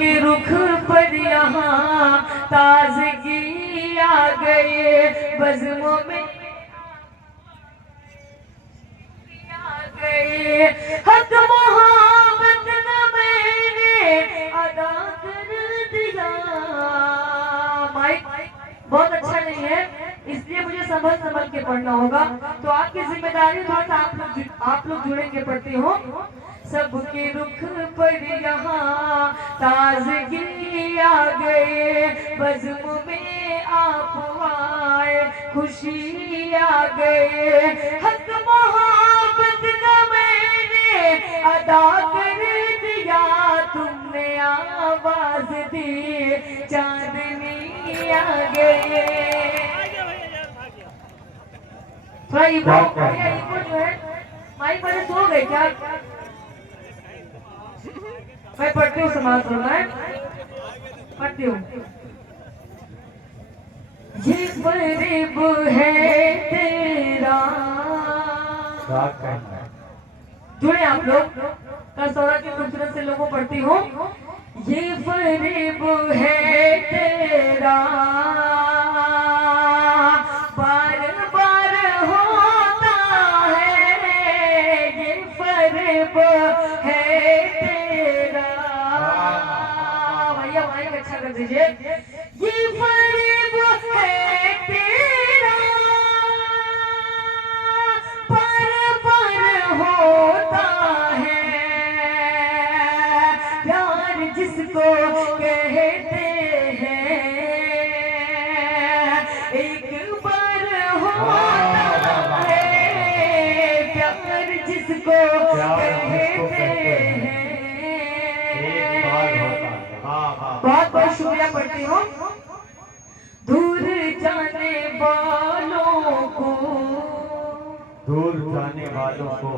के रुख पर यहाँ ताजगी आ गए, बज़्मों में आ गए। हक मोहब्बत का मैंने अदा कर दिया। माइक बहुत अच्छा नहीं है, इसलिए मुझे संभल संभल के पढ़ना होगा। तो आपकी जिम्मेदारी थोड़ा सा आप लोग जुड़ेंगे, पढ़ती हो। सबके रुख पर यहाँ ताजगी आ गए, बज़्म में आप आए, खुशी आ गए। हक मोहब्बत का मैंने अदा कर दिया, तुमने आवाज दी, चांदनी आ गए। थोड़ा इको जो है माइक पर सो गए क्या? मैं पढ़ती हूँ, समाज सुनना है, पढ़ती हूँ। ये फरेब है तेरा, जुड़े आप लोग, कसौरा के खूबसूरत से लोगों पढ़ती हूँ। ये फरेब है तेरा, बार बार होता है, ये फरेब है तेरा। भैया माइक अच्छा कर दीजिए। ये फरेब है तेरा, बार बार होता है, प्यार जिसको कहते हैं एक बार होता है, प्यार जिसको कहते हैं एक बार होता है। बहुत बहुत शुक्रिया, पढ़ती हूँ। दूर जाने वालों को, दूर जाने वालों को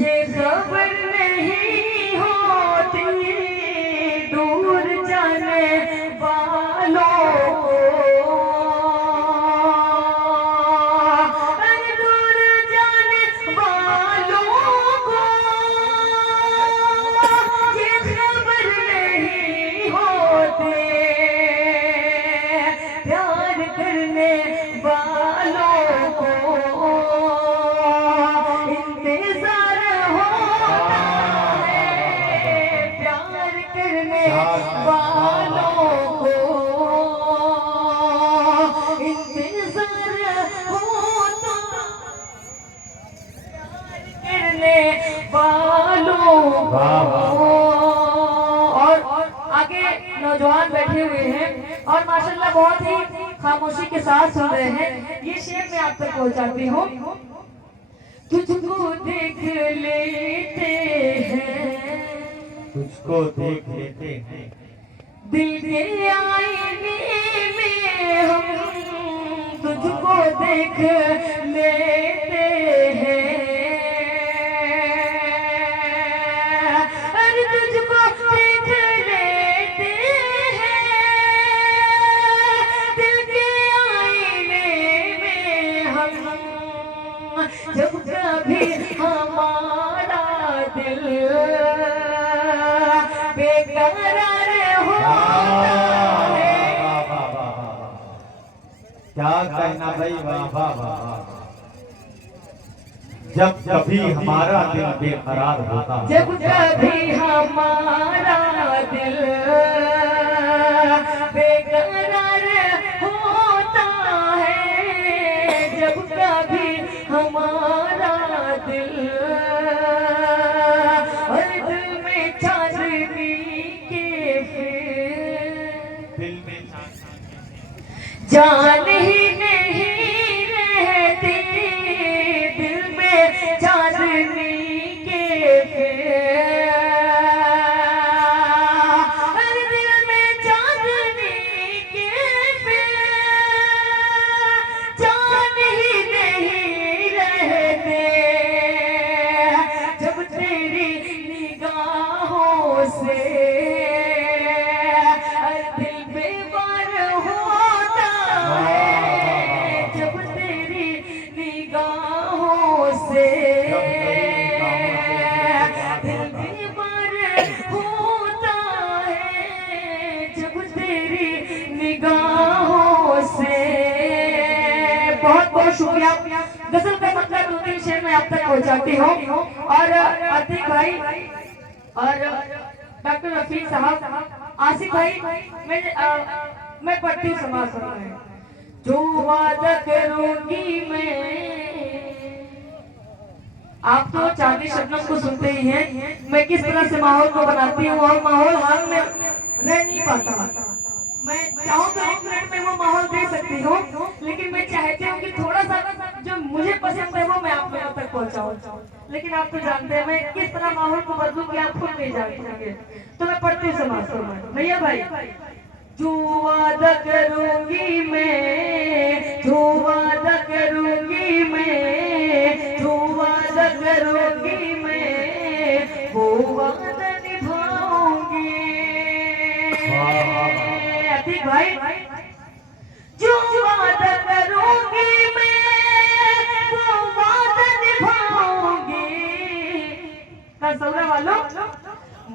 ये खबर नहीं होती, दूर जाने वालों को, अरे दूर जाने वालों को ये खबर नहीं होती, प्यार करने वालों को इंतजार होता है, प्यार करने वालों को इंतजार होता, प्यार करने वालों को। और आगे नौजवान बैठे हुए हैं और माशाल्लाह बहुत ही खामोशी के साथ सुन रहे हैं। ये शेर मैं आप तक पहुंचाती हूँ। तुझको देख लेते हैं, तुझको देख लेते हैं, दिल के आईने में हम तुझको देख लेते हैं, अरे तुझको देख लेते हैं, दिल के आईने में हम, जब कभी हमारा दिल बेकरार होता है। क्या कहना भाई, वाह वाह वाह। जब कभी हमारा दिल बेकरार होता है, जब कभी हमारा दिल बेकरार होता है, जब कभी हमारा दिल, और दिल में चांदनी के फिर दिल में जान ही नहीं रहती, दिल में चांदनी के फिर, दिल में चांदनी के फिर जान ही नहीं रहते, जब तेरी निगाहों से दिल बेवार होता मैं आप तक पहुंचाती हूँ। और अतीक भाई और डॉक्टर रफीक साहब, आसिफ भाई, मैं पढ़ती हूँ समाज में। जो वादा करूंगी आप तो 40 शब्दों को सुनते ही हैं, मैं किस तरह से माहौल को बनाती हूँ और माहौल हाल में रह नहीं पाता। मैं चाहूँ तो 1 मिनट में वो माहौल दे सकती हूँ, लेकिन मैं चाहती हूँ कि थोड़ा सा जो मुझे पसंद है वो मैं आप लोगों तक पहुँचाऊँ। लेकिन आप तो जानते हैं मैं किस तरह माहौल को बदलूं कि आप खुद नहीं जान पाएंगे। तो मैं पढ़ती हूँ समाज में। भैया भाई, जो वादा करूंगी मैं, जो वादा करूंगी मैं, जो वादा करूंगी मैं, वो वादा निभाऊंगी। अतीक भाई, जो वादा करूंगी मैं, वो वादा निभाऊंगी। कसौरा वालों,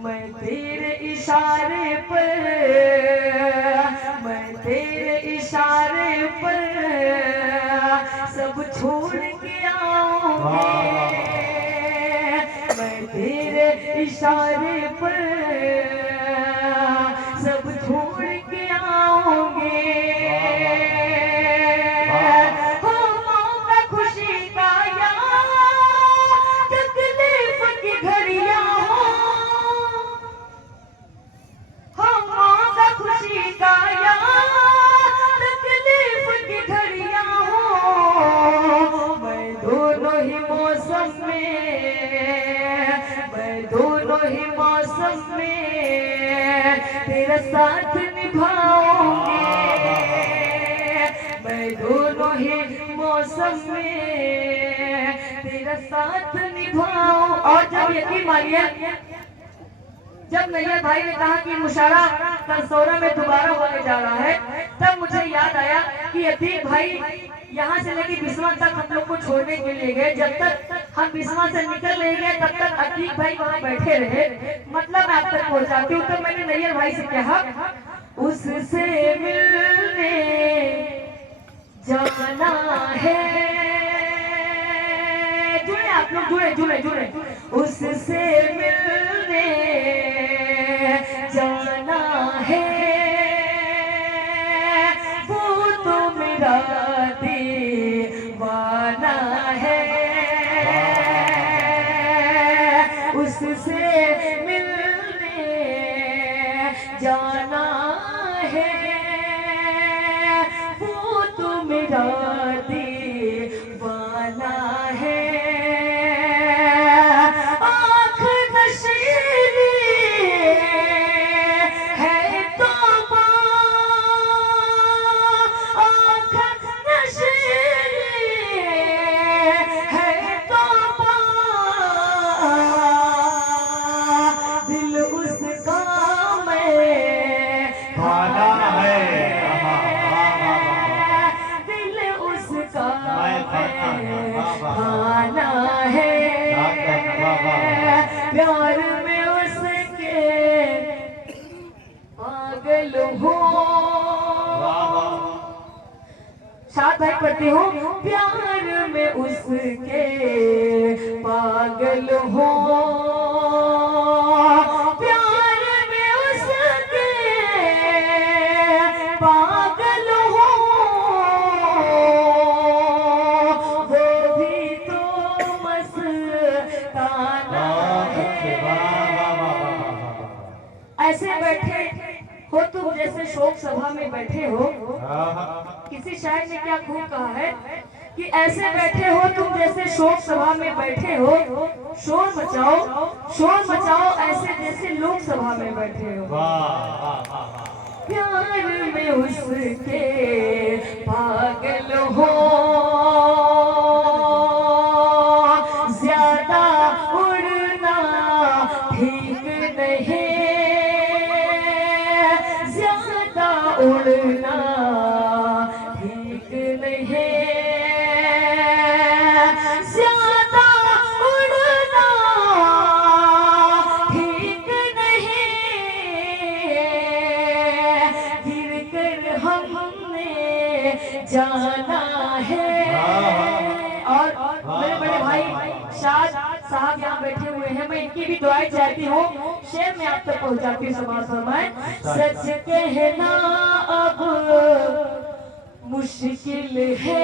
मैं तेरे इशारे पर, मैं तेरे इशारे पर सब छोड़ के आऊंगी। मैं तेरे इशारे पर सब छोड़ के आऊंगी। हो मौका खुशी का या तकलीफ की घड़ियां हो, मौका खुशी का या तकलीफ की घड़ियां हो, मैं दोनों ही मौसम में, मैं दोनों ही मौसम में तेरा साथ निभाऊंगी। मैं दोनों ही मौसम में तेरा साथ निभाऊं। और जब यकीन मानिए, जब नैयर भाई ने कहा कि मुशारा कंसौरा में दोबारा होने जा रहा है, तब मुझे याद आया कि अतीक भाई यहाँ से लेके बिस्वा तक हम लोग को छोड़ने के लिए गए। जब तक हम बिस्वा से निकल नहीं गए तब तक अतीक भाई वहाँ बैठे रहे। मतलब मैं आप तक पहुँचाती हूँ। तो मैंने नैयर भाई से कहा, उससे मिलने जाना है। जुड़े आप लोग, जुड़े जुड़े जुड़े। उससे मिलने जाना है, वो तो मेरा दीवाना है। उससे मिलने जाना है, वो तो मेरा दीवाना है। आँख नशीली है तौबा, आँख नशीली है तौबा, दिल उसका मैं खाना है, दिल उसका मैं खाना है। प्यार में उसके पागल हो। साथ भाई पढ़ती हूँ, प्यार में उसके पागल हो, प्यार में उसके पागल हो, वो भी तो मस्ताना है। ऐसे बैठे हो तुम जैसे शोक सभा में बैठे हो। किसी शायर ने क्या खूब कहा है कि ऐसे बैठे हो तुम जैसे शोक सभा में बैठे हो, शोर मचाओ ऐसे जैसे लोक सभा में बैठे हो। प्यार में उसके पागल हो, ज्यादा उड़ना ठीक नहीं, ज्यादा उड़ना ठीक नहीं, ज्यादा उड़ना ठीक नहीं। गिर कर हमने जाना है। और मेरे बड़े भाई की भी दुआएं चाहती हूँ, शेर में आप तक पहुँचाती हूँ। समाज फरमाए, सच कहना अब मुश्किल है,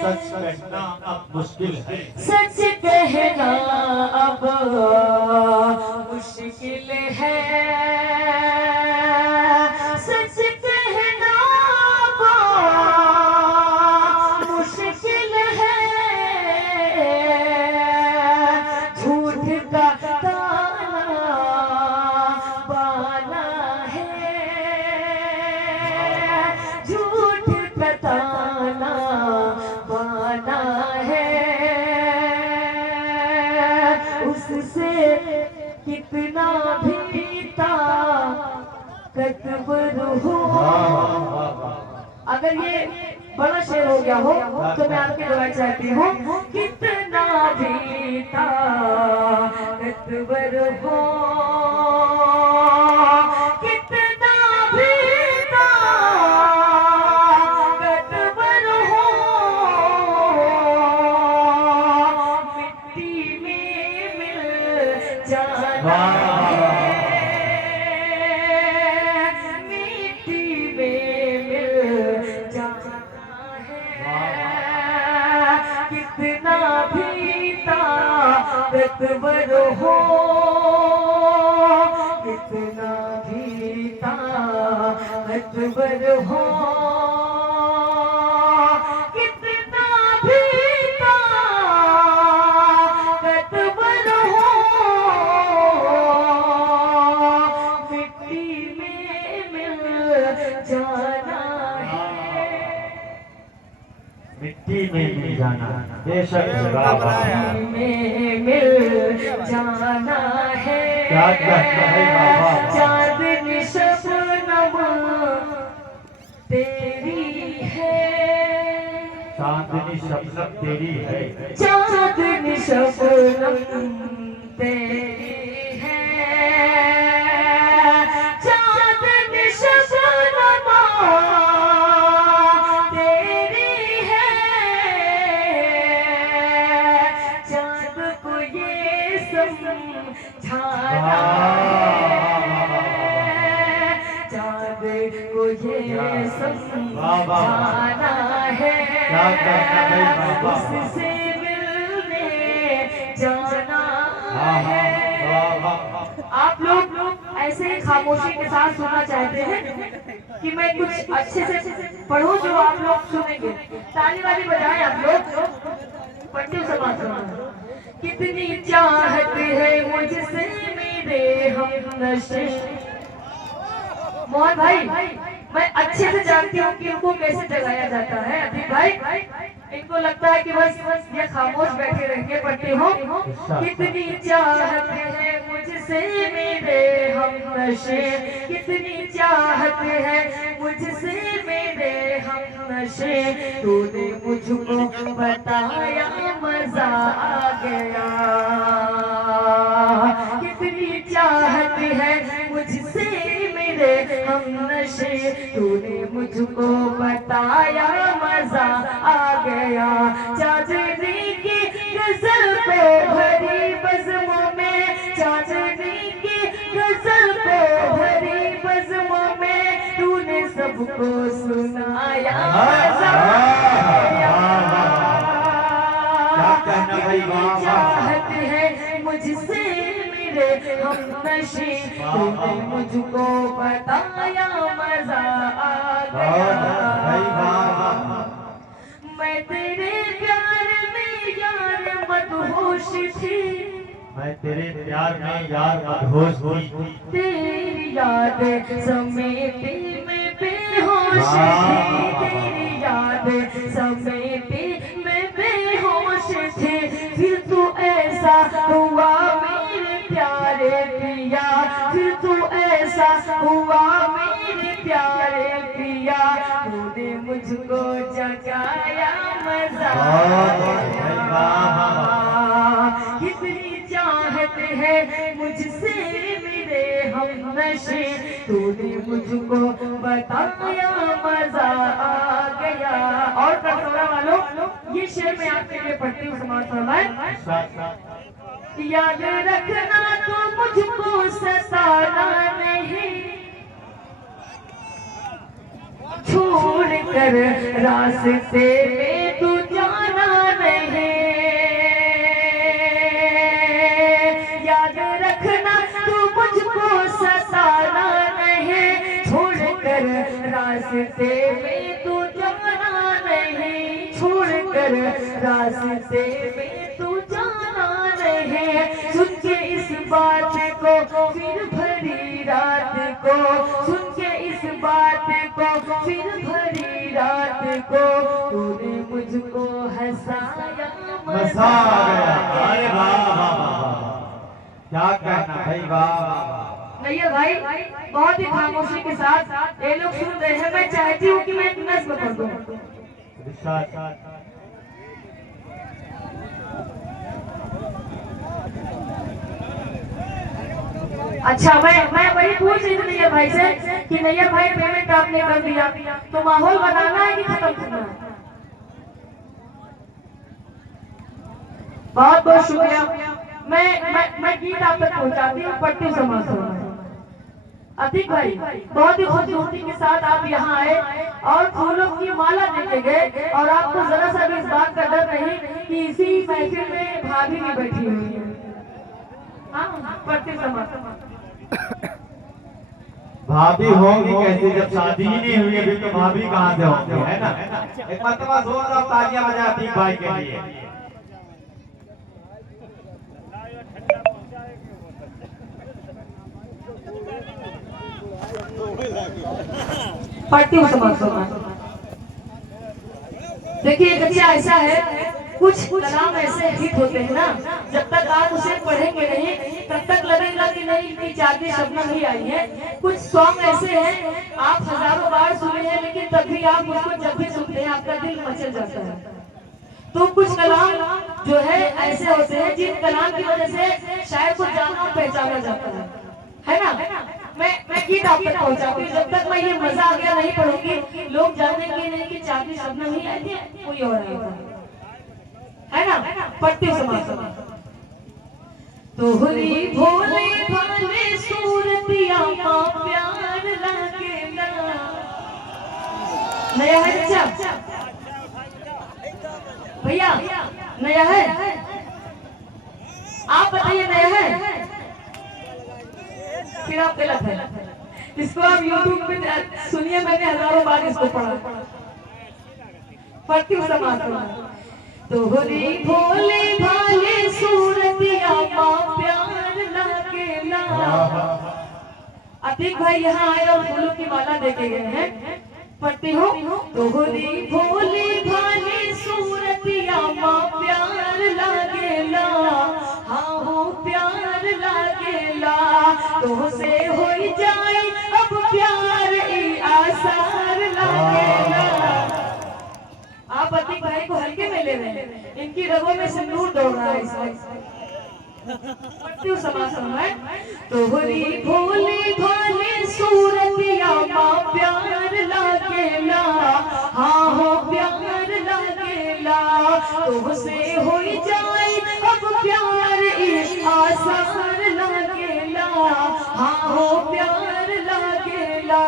सच कहना अब मुश्किल है, सच कहना अब मुश्किल है, सच कहना अब मुश्किल है, झूठ का ताना बाना है, झूठ का ताना बाना है, उससे कितना भी ताकतवर हो। अगर ये बड़ा शेर हो गया हो तो मैं आपकी दुआ चाहती हूँ, कितना भी ताकतवर हो, कितना भी ताकतवर हो, मिट्टी में मिल जाना है, मिट्टी में मिल जाना है, कितना भी ताकतवर हो, कितना भी ताकतवर हो, कितना भी ताकतवर हो, मिट्टी में मिल जाना है, मिट्टी में मिल जाना। बेशक मिट्टी में मिल जाना है, क्या कहना है बाबा? चांदनी शबनम तेरी है, चांदनी शबनम तेरी है, चांदनी शबनम तेरी है, चांदनी शबनम तेरी है, चांद को ये समझाना है, चांद को ये समझाना है, क्या कहना है बाबा? उससे मिलने जाना है। आप लोग ऐसे ही खामोशी के साथ सुनना चाहते हैं कि मैं कुछ अच्छे से पढ़ूं जो आप लोग सुनेंगे। ताली वाली बजाएं आप लोग, पट्टी समाज समाज। कितनी चाहत है मुझसे मेरे हम नशे, मोहन भाई मैं अच्छे से जानती हूँ कि इनको कैसे जगाया जाता है। अभी भाई इनको लगता है कि बस ये खामोश बैठे रहेंगे, पट्टी हो। कितनी चाहत है मुझसे मेरे हम नशे, कितनी चाहत है मुझसे मेरे हम नशे, तूने मुझको बताया मजा आ गया, कितनी चाहत है मुझसे मेरे हम नशे, तूने मुझको बताया मजा आ गया, चांदनी की गजल पे भरी बज़्मों में, चांदनी की गजल पे भरी बज़्मों में, तूने सबको सुनाया मजा आ गया। चाहत है मुझसे मेरे हम नशे, तूने मुझको बताया मजा आ गया, मैं तेरे प्यार में यार मदहोश थी, मैं तेरे प्यार में यार मदहोश थी, तेरी याद समेटे में बेहोश थी, तेरी याद समेटे में बेहोश थे, फिर तू ऐसा हुआ मेरे प्यारे पिया, फिर तू ऐसा हुआ मेरे प्यारे पिया, तूने मुझको जगाया मजा आया, कितनी चाहत है मुझसे मेरे हम नशे, तूने मुझको बताया मजा आ गया। और कसौरा वालों ये शेर में आपके लिए पढ़ती हूँ समाज फरमाए, याद रखना तो मुझको सताना नहीं, छोड़ कर रास्ते में तू जाना नहीं। याद रखना तू मुझको सताना नहीं, छोड़ कर रास्ते में तू जाना नहीं, छोड़ कर रास्ते में तू जाना नहीं। सुन के इस बात को फिर भरी रात को, सुन के इस बात को फिर भरी रात को, तूने मुझको हंसाया मजा आ गया। अरे वाह वाह वाह, क्या कहना भाई, वाह वाह। नैयर भाई बहुत ही खामोशी के साथ ये लोग सुन रहे हैं। मैं चाहती हूँ कि मैं एक नज्म पढ़ दूं। अच्छा, मैं वही पूछ रही थी नैयर भाई से कि नैयर भाई पेमेंट आपने कर दिया, तो माहौल बनाना है कि खत्म करना है? बहुत बहुत शुक्रिया। मैं गीत आप तक पहुंचाती हूँ, पढ़ती हूँ समाज। अतिक भाई बहुत ही खूबसूरती के साथ आप यहाँ आए और फूलों की माला देके गए, और आपको जरा सा भी इस बात का डर नहीं कि इसी महफिल में भाभी भी बैठी हुई है। हाँ, पढ़ती समाज। भाभी होंगी कैसे जब शादी ही नहीं हुई अभी, तो भाभी कहाँ से होंगे, है ना? एक मरतबा जोरदार तालियां बजा अतीक भाई के लिए। पढ़ती हूँ समाज। देखिए बच्चा ऐसा है, कुछ कलाम ऐसे हिट होते हैं ना, जब तक आप उसे पढ़ेंगे नहीं तब तक लगेगा कि नहीं इतनी चांदी शबनम ही आई है। कुछ सॉन्ग ऐसे हैं आप हजारों बार सुने हैं, लेकिन तब भी आप उसको जब भी सुनते हैं आपका दिल मचल जाता है। तो कुछ कलाम जो है ऐसे होते हैं जिन कलाम की वजह से शायद को जाना और पहचाना जाता है ना? मैं गीत आप तक पहुंचाती हूँ। जब तक मैं ये मजा आ गया नहीं पढ़ूंगी, लोग जानेंगे नहीं कि चांदी शबनम ही आई थी, कोई और आई है ना? पढ़ती हूँ समाज। तोहरी भोले भाले सूरतिया का प्यार लगेला। नया है बच्चा भैया, नया है? आप बताइए नया है? फिर आप गलत है। इसको आप YouTube पे सुनिए, मैंने हजारों बार इसको पढ़ा। पढ़ती हूँ समाज। तोहरी भोले भाले सूरतिया का प्यार लगेला। अतीक भाई यहाँ आए और फूलों की माला देके गए हैं। पढ़ती हूँ। तोहरी भोले भाले सूरतिया का प्यार लगेला, हाँ हो प्यार लगेला, तुमसे हो जाए अब प्यार ई आसार लगेला। आप अतीक भाई को हल्के में ले रहे हैं, इनकी रगों में सिंदूर दौड़ रहा है इस वक्त। समय तोहरी भोली भाली सूरतिया माँ प्यार लगेला, हाँ हो प्यार लगेला, तुमसे हो जाए अब प्यार ई आसार लगेला, हाँ हो प्यार लगेला।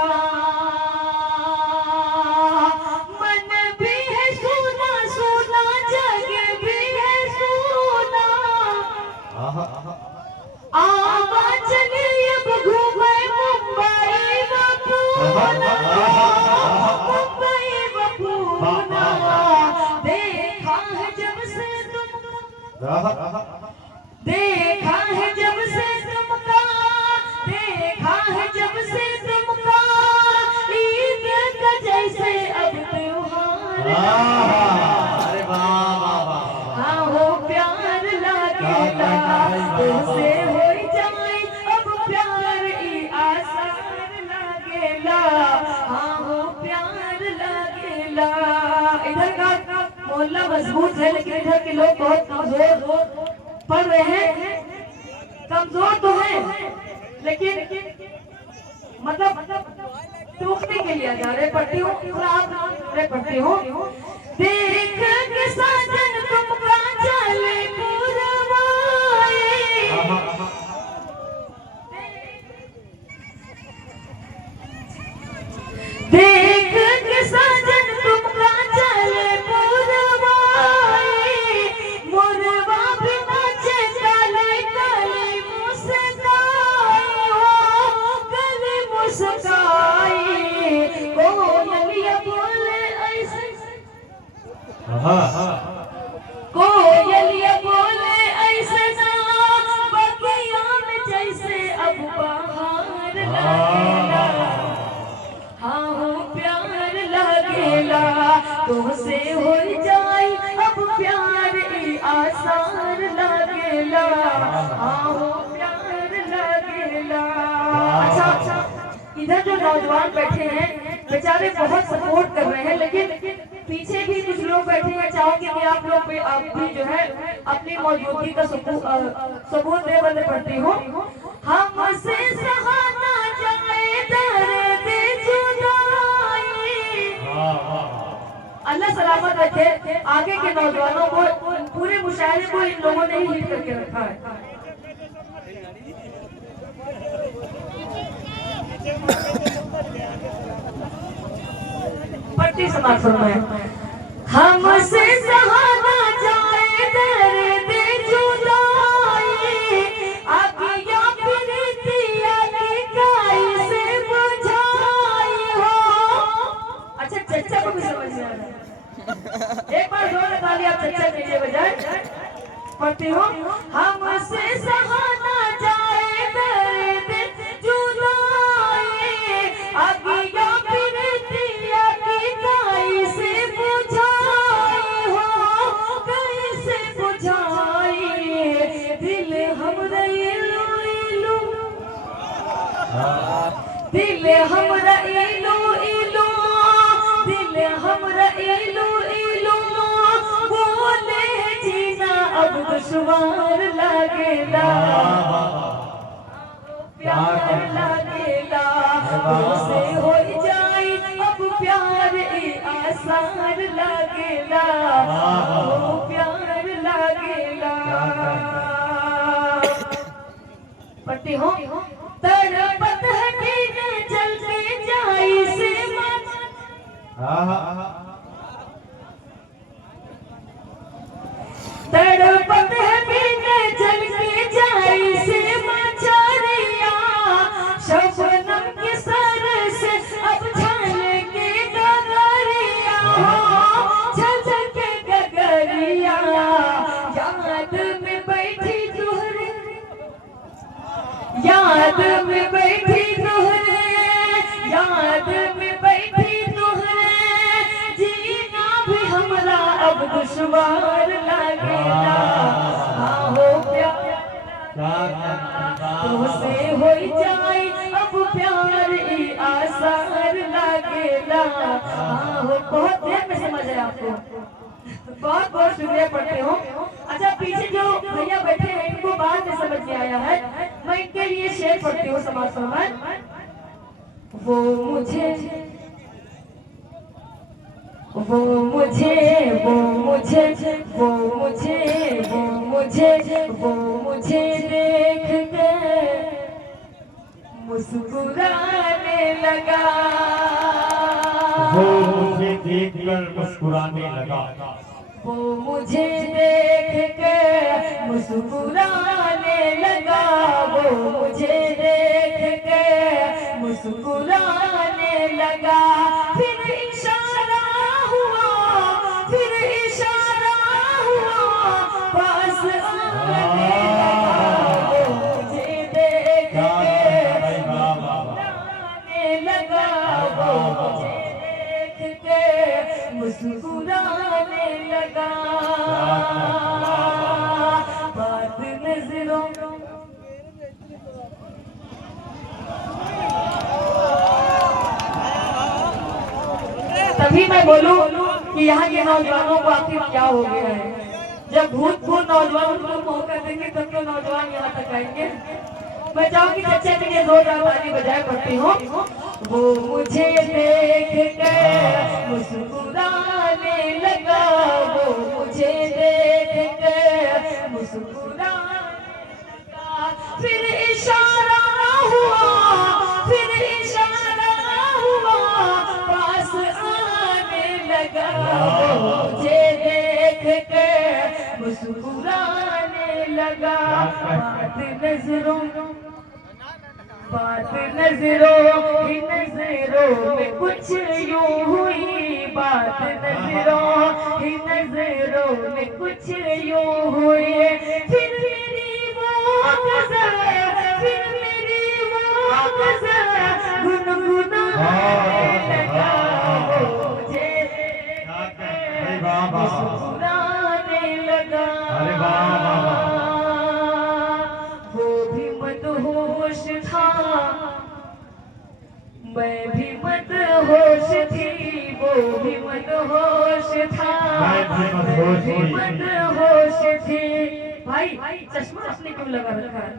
देखा है जब से तुमका, देखा है जब से तुमका, ईद का जैसे अब त्योहार। अरे वाह वाह वाह, हाँ हो प्यार लगेला, तुमसे हो जाए अब प्यार ई आसार लगेला, हाँ हो प्यार लगेला। इधर का मोहल्ला मजबूत है, लेकिन इधर के लोग बहुत कमजोर पढ़ रहे हैं। कमजोर तो है, लेकिन मतलब टूटने के लिए जा रहे। पढ़ती हूँ थोड़ा आप पढ़ती हूँ। देख के साजन तुमका चले पुरवाए, लगेला, हाँ हो प्यार लगेला, तुमसे हो जाई अब प्यार ई आसान लगेला, हाँ हो प्यार लगेला। अच्छा, इधर जो नौजवान बैठे हैं बेचारे बहुत सपोर्ट कर रहे हैं, लेकिन पीछे भी कुछ लोग बैठे हैं। चाहोगे कि आप लोग भी जो है अपनी मौजूदगी का सबूत दे बंद पड़ती हो। हमसे सहा ना जाए दर्द जुदाई, अल्लाह सलामत रखे। आगे के नौजवानों को, पूरे मुशायरे को इन लोगों ने ही हिट करके रखा है। पट्टी समाप्त फरमाए। हमसे सहा ना जाए दर्द जुदाई, आगिया प्रीतिया की कैसे बुझाई हो। अच्छा, चच्चा को भी समझ में आ रहा है। एक बार जोर लगा लिया चच्चा के बजाय। पढ़ती हूँ, हमसे सहा ना जाए दर्द जुदाई, आगिया प्रीतिया की कैसे बुझाई हो, कैसे बुझाई। दिल हमरा इलू इलू, दिल हमरा इलू इलू, दिल हमरा इलू इलू, बोले जीना अब दुश्वार लगेला, प्यार लगेला, तुमसे हो जाई अब प्यार ई आसान लगेला, ओ प्यार लगेला। पढ़ती हूँ, तड़पत है दिन चल के जाई से मन, तड़पत है दिन चल के जाई से मचारिया, शबनम के सर से अब छलके गगरिया, छलके गगरिया, याद में बैठी तुहरे, याद में बैठी तुहरे, याद में बैठी तुहरे, जीना भी हमरा अब दुश्वार लगेला, हाँ हो प्यार तुमसे हो जाए अब प्यार ई आसान लगेला, हाँ हो। बहुत देर में समझ है आपको, बहुत बहुत शुक्रिया पढ़ते हो। अच्छा, पीछे जो भैया बैठे हैं इनको बाद में समझ में आया है, मैं इनके लिए शेर पढ़ती हूँ समाज फरमान। वो मुझे, वो मुझे, वो मुझे, वो मुझे, वो मुझे, वो मुझे देख कर मुस्कुराने लगा, वो मुझे देखकर मुस्कुराने लगा, वो मुझे देख कर मुस्कुराने लगा, वो मुझे देख कर मुस्कुराने लगा। फिर इशारा हुआ, फिर इशारा हुआ, पास आने लगा, वो मुझे देख के मुस्कुराने लगा, वो मुझे देख के मुस्कुराने लगा। बात नजरों, तभी मैं बोलूं कि यहाँ के नौजवानों को आखिर क्या हो गया है। जब भूतपूर्व नौजवान को मौका देंगे तब तो नौजवान यहाँ तक आएंगे। मैं चाहूंगी चच्चे के लिए जोरदार ताली बजाए पड़ती हूँ। वो मुझे देख कर मुस्कुराने लगा, वो मुझे देख कर मुस्कुराने लगा, फिर इशारा हुआ, फिर इशारा हुआ, पास आने लगा, वो मुझे देख कर मुस्कुराने लगा। बात नजरों ही नजरों में कुछ यूं हुई, बात नजरों ही नजरों में कुछ यूं हुई, फिर मेरी वो गज़ल, फिर मेरी वो गज़ल लगा, वो मुझे मुस्कुराने लगा। अरे वाह। वो भी मदहोश था, मैं भी मदहोश थी, वो भी मदहोश था, मैं भी मदहोश थी। भाई चश्मा आपने क्यों लगा रखा है?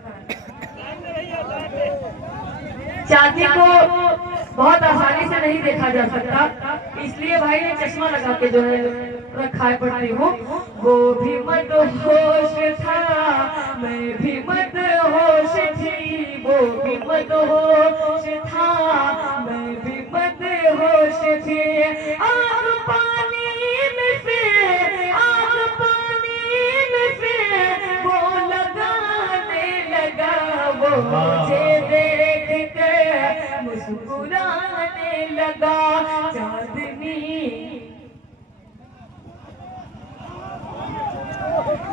चांदी को बहुत आसानी से नहीं देखा जा सकता, इसलिए भाई ने चश्मा लगा के जो है रखा है पढ़ती हूँ। वो भी मदहोश था, मैं भी मदहोश थी, वो भी मदहोश था, मैं भी मदहोश थी। आग पानी में फिर, आग पानी में फिर वो लगाने लगा, वो मुझे देख कर मुस्कुराने लगा। चांदनी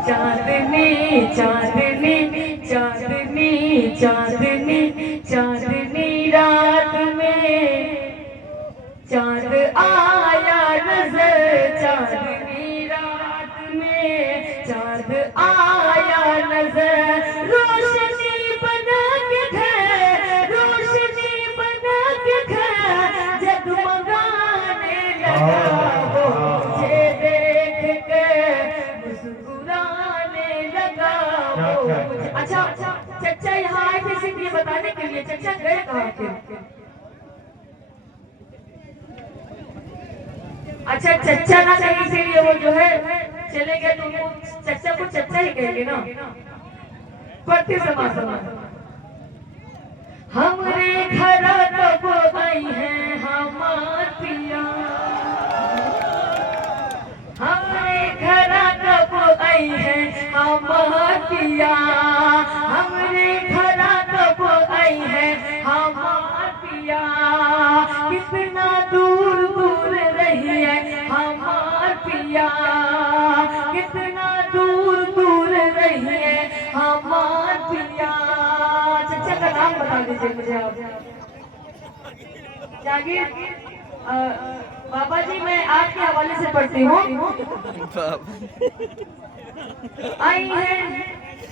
चांदनी चांदनी चांदनी चांदनी चांदनी रात में चांद आया नजर, चांदनी रात में चांद आया नजर। रोशनी बना के घर, रोशनी बना के घर जगमगाने लगा, वो मुझे देख के मुस्कुराने लगा, वो मुझे। अच्छा चच्चा यहाँ आए थे सिर्फ ये बताने के लिए, चच्चा गए कहाँ थे? अच्छा चच्चा ना कहीं से लिए वो जो है चले गए, तो वो चच्चा को चच्चा ही कहेंगे ना। पढ़ते समाज हमरे घर कब आई है हमार पिया, हमरे घर कब आई है हमार पिया, हमरे घर कब आई है हमार पिया। कितना दूर दूर रही है हमार पिया, कितना दूर दूर रही है हमार पिया। चच्चा का नाम बता दीजिए मुझे आप। जागीर बाबा जी, मैं आपके हवाले से पढ़ती हूँ। आई है,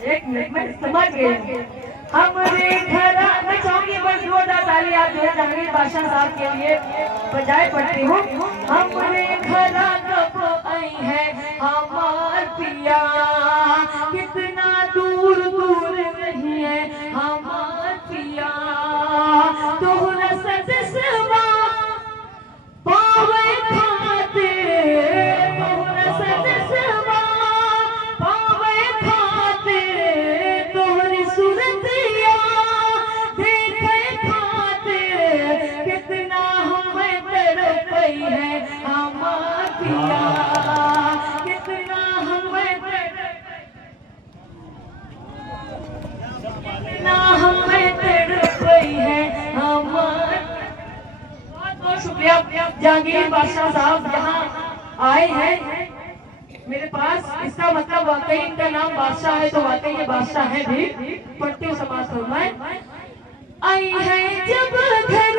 एक मिनट में समझ गए। हमरे घर मैं चाहूंगी बस जोरदार ताली आप जो है जहांगीर बादशाह साहब के लिए बजाय पढ़ती हूँ। हमरे घर कब आई है हमार पिया, कितना दूर दूर रही है हमार पिया। तोहरा सजसवा पावे खातिर, तोहरा सजसवा पावे खातिर, तोहरी सूरतिया देखे खातिर, कितना हमें तड़पई है हमार पिया, कितना हमें कितना हमें तड़पई है हमार। बहुत शुक्रिया जहांगीर बादशाह साहब यहाँ आए हैं मेरे पास, इसका मतलब वाकई इनका नाम बादशाह है तो वाकई ये बादशाह है भी। पढ़ती समाज फरमाए। आई है जब घर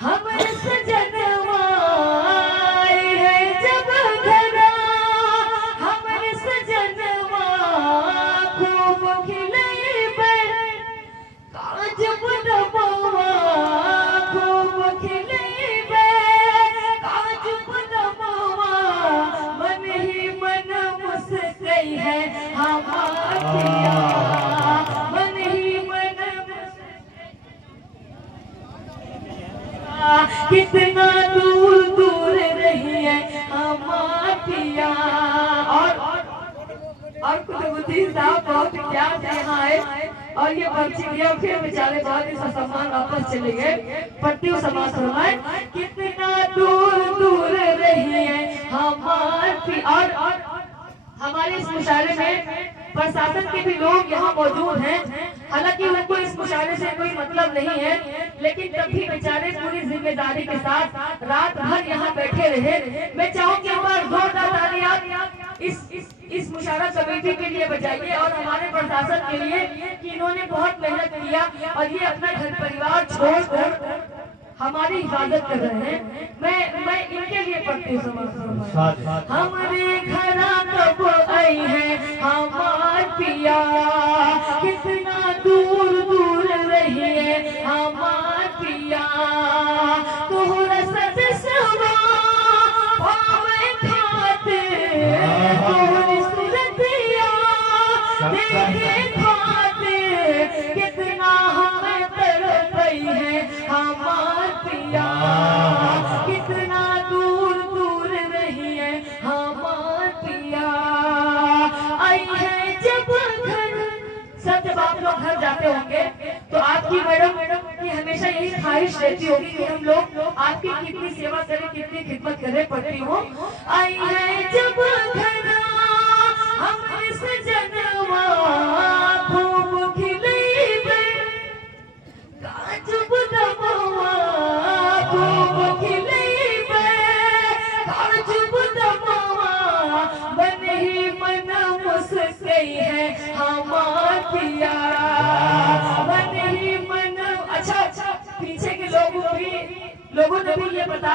हमर सजनवा, आई है जब घर हमर सजनवा, खूब खिलैबे काज बनवा, खूब खिलैबे काज बनवा, मन ही मन मुस्कई है हमार पिया, मन ही मन कितना दूर दूर रही है हमार पिया। और कुतुबुद्दीन साहब बहुत प्यार से यहाँ आए और ये पर्ची दिया, फिर बेचारे बहुत ही सम्मान वापस चले गए। पट्टी समाज फरमाए। कितना दूर दूर रही है हमार पिया। और हमारे इस मुशायरे में प्रशासन के भी लोग यहाँ मौजूद हैं, हालांकि उनको इस मुशायरे से कोई मतलब नहीं है, लेकिन तब भी बेचारे पूरी जिम्मेदारी के साथ रात भर यहाँ बैठे रहे। मैं चाहूँगी एक बार जोरदार तालियां इस मुशायरा कमेटी के लिए बजाइए और हमारे प्रशासन के लिए कि इन्होंने बहुत मेहनत किया और ये अपना घर परिवार छोड़कर हमारी हिफाजत कर रहे हैं। मैं इनके लिए पढ़ती हूँ समाज। हमारे घर कब आई है हमार पिया, कितना दूर दूर रही है हमार पिया, तोहरा सद सवा पावे खाते, तोहरी सूरतिया देखे खाते, कितना हमें तड़पई है हमार पिया, कितना दूर दूर रही है हमार पिया। आई है जब घर, सब जब आप लोग घर जाते होंगे तो आपकी मैडम की हमेशा यही ख्वाहिश रहती होगी कि हम लोग आपकी कितनी सेवा करें, कितनी खिदमत करें पड़ती हो। आई है जब घर हम इस जनवा खूब खिलेबे, काजुब दमवा खूब खिलेबे, काजुब दमवा मन ही मन मुस्कई है हमार पिया, मन ही मन। अच्छा, पीछे के लोगों ने भी ये बता